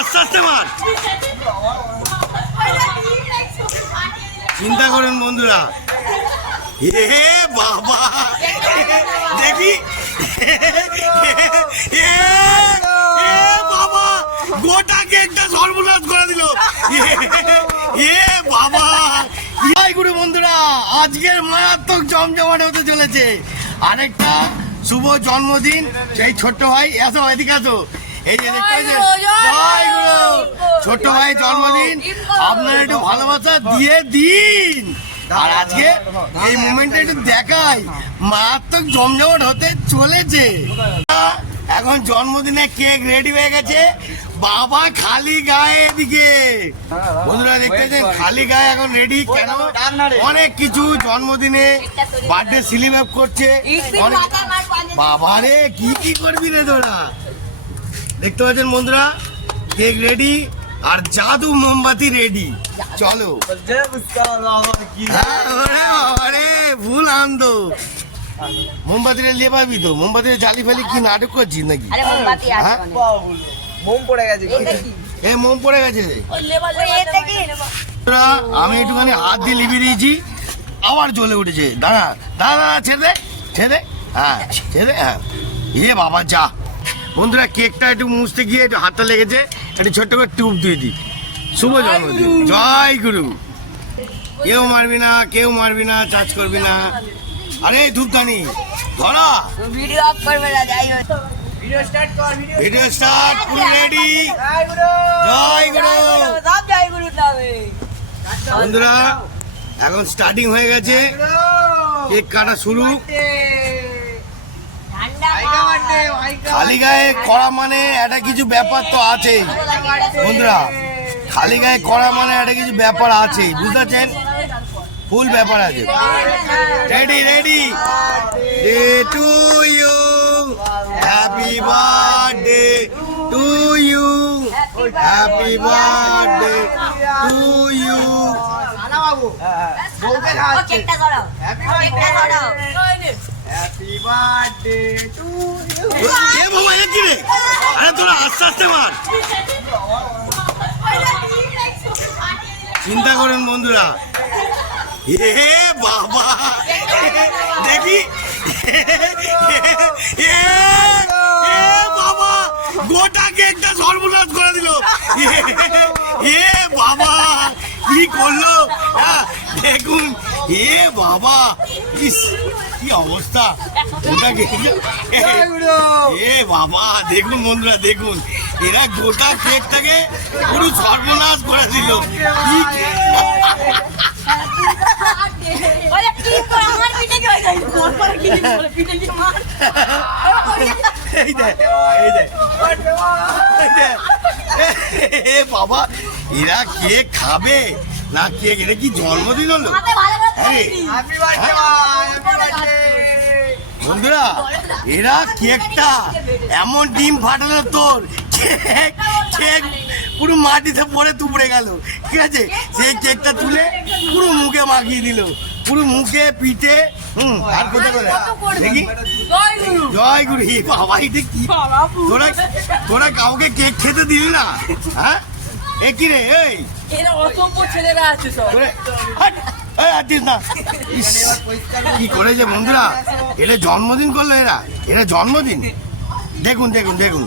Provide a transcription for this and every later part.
আস্তে আস্তে মার। চিন্তা করেন বন্ধুরা, এ বাবা দেখি, বাবা গোটা কেকটা সর্বনাশ করে দিল। এ বাবা গুরু বন্ধুরা, আজকের মারাত্মক জমজমাট হতে চলেছে। আরেকটা শুভ জন্মদিন সেই ছোট্ট ভাই, এসো এদিকে আসো। এই যে দেখতে পাচ্ছেন, জয় গুরু, ছোট্ট ভাই জন্মদিন, আপনারা একটু ভালোবাসা দিয়ে দিন। আর আজকে এই মোমেন্টটা একটু দেখাই, মারাত্মক জমজমাট হতে চলেছে। এখন জন্মদিনে কেক রেডি হয়ে গেছে, বাবা খালি গায়ে এদিকে বন্ধুরা দেখতেছেন, খালি গায়ে এখন রেডি। কেন? অনেক কিছু জন্মদিনে বার্থডে সেলিব্রেট করছে। বাবারে কি কি করবি রে তোরা, দেখতে পাচ্ছেন বন্ধুরা, কেক রেডি আর জাদু মোমবাতি রেডি। চলো ভুল আনন্দ। মোমবাতিটা নিয়ে পাবি তো? মোমবাতিটা জালি ফালি কি নাটক করছিস নাকি? মোম পড়ে গেছে, মোম পড়ে গেছে। আমি একটুখানি হাত দিয়ে লিভিয়ে দিয়েছি, আবার জ্বলে উঠেছে। দাঁড়া দাঁড়া, ছেড়ে দে ছেড়ে দে, হ্যাঁ ছেড়ে দে, হ্যাঁ। এ বাবা যা বন্ধুরা, কেকটা একটু মুছতে গিয়ে একটু হাতটা লেগেছে, একটু ছোট্ট করে টিউব দিয়ে দিই। শুভ জন্মদিন, জয় গুরু। কেউ মারবি না, কেউ মারবি না, চার্জ করবি না। আরে ধূপদানি ধরা, ভিডিও অফ করবে না, যাই হোক ভিডিও স্টার্ট কর, ভিডিও স্টার্ট, পুরো রেডি। জয় গুরু, সব জয় গুরু নামে। বন্ধুরা এখন স্টার্টিং হয়ে গেছে, কেক কাটা শুরু। খালি গায়ে করা মানে একটা কিছু ব্যাপার তো আছে বন্ধুরা, খালি গায়ে করা মানে একটা কিছু ব্যাপার আছে, বুঝতেছেন? ফুল ব্যাপার আছে। Ready ready, day to you, happy birthday to you, happy birthday to you. Happy birthday to you. এ বাবা এ কি রে? আরে তোরা আস্তে আস্তে মার। চিন্তা করেন বন্ধুরা, এ বাবা দেখি, বাবা গোটা কেকটা সর্বনাশ করে দিল। এ বাবা কি করলো দেখুন, এ বাবা ইস কি অবস্থা, গোটা কেক। এ বাবা দেখুন বন্ধুরা, দেখুন এরা গোটা কেকটাকে পুরো সর্বনাশ করে দিল। বাবা এরা কেক খাবে না? কেক এটা কি জন্মদিন হলো? বন্ধুরা এরা কেকটা এমন ডিম ফাটালো, তোর কেক কেক পুরো মাটিতে পড়ে তুবড়ে গেল, ঠিক আছে? সেই কেকটা তুলে পুরো মুখে মাখিয়ে দিল, পুরো মুখে পিঠে। আর কোথায় করে দেখি, জয় গুরু। বাবা এটা কি, তোরা তোরা কাউকে কেক খেতে দিলি না? হ্যাঁ এ কি রে, এই ছেলেরা আছে না, কি করেছে বন্ধুরা, এটা জন্মদিন করলো, এরা জন্মদিন। দেখুন দেখুন দেখুন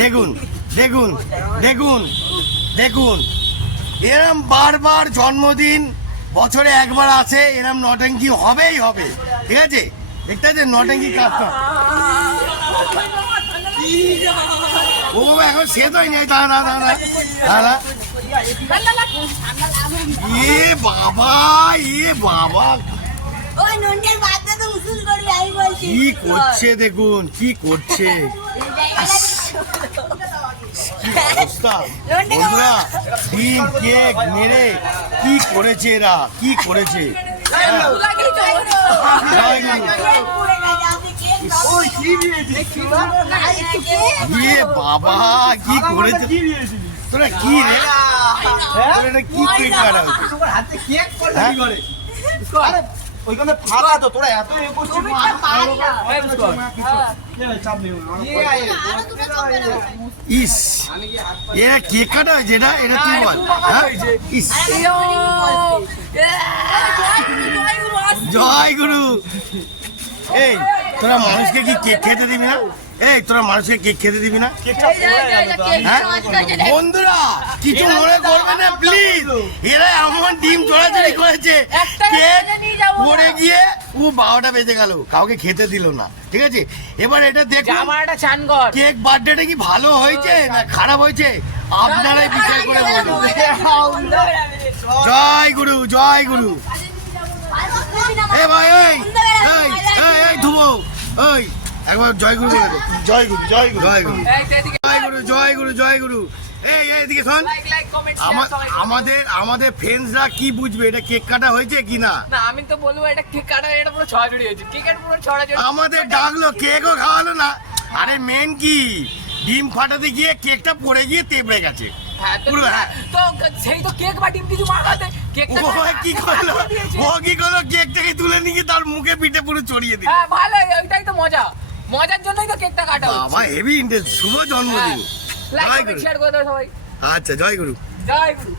দেখুন দেখুন দেখুন দেখুন, এরম বারবার জন্মদিন বছরে একবার আসে, এরম নটঙ্কি হবেই হবে, ঠিক আছে? দেখতে আছে নটঙ্কি কাজটা। ও বাবা এখন শেষ হয়নি, দাঁড়া দাঁড়া দাঁড়া। এ বাবা, এ বাবা কি করছে দেখুন, কি করছে, কি অবস্থা বন্ধুরা। ডিম কেক মেরে কি করেছে এরা, কি করেছে। বাবা কি করেছে তোরা, কি রে তোরা কি কেক কাটা হচ্ছে? ওইখানে ফাঁকা তো, তোরা এত ইস এরা কেক কাটা হয়েছে এটা এটা তুই বল হ্যাঁ? ইস জয় গুরু। এই তোরা মানুষকে কি কেক খেতে দিবি না? এই তোরা মানুষকে কেক খেতে দিবি না? হ্যাঁ? বন্ধুরা কিছু মনে করবে না প্লিজ, এরা এমন ডিম চড়াচড়ি করেছে কেক পড়ে গিয়ে 12টা বেজে গেল, কাউকে খেতে দিল না। ঠিক আছে, এবার এটা দেখুন কেক বার্থডেটা কি ভালো হয়েছে না খারাপ হয়েছে আপনারাই বিচার করে বলুন। জয় গুরু জয় গুরু। এ ভাই এই এই এই এই ধুবো এই একবার জয় গুরু বলে দে। জয় গুরু জয় গুরু জয় গুরু জয় গুরু জয় গুরু জয় গুরু। এই এদিকে শোন, আমাদের ফ্রেন্ডসরা কি বুঝবে এটা কেক কাটা হয়েছে কি না? না আমি তো বলবো এটা কেক কাটা, এটা পুরো ছড়াছড়ি হয়েছে, কেকের পুরো ছড়াছড়ি। আমাদের ডাকলো কেকও খাওয়ালো না। আরে মেন কি ডিম ফাটাতে গিয়ে কেকটা পড়ে গিয়ে তেবড়ে গেছে। হ্যাঁ তো পুরো, হ্যাঁ। তো সেই তো কেক বা ডিম কিছু মাখাতে কেকটা ও কি করলো, ও কি করলো কেকটাকে তুলে নিয়ে গিয়ে তার মুখে পিঠে পুরো ছড়িয়ে দিল। হ্যাঁ ভালো, ওইটাই তো মজা, মজার জন্যই তো কেকটা কাটা হচ্ছে। বাবা হেভি ইন্টারেস্ট, শুভ জন্মদিন। লাইক জয় কমেন্ট গুরু। শেয়ার করে দাও সবাই। আচ্ছা জয় গুরু। জয় গুরু।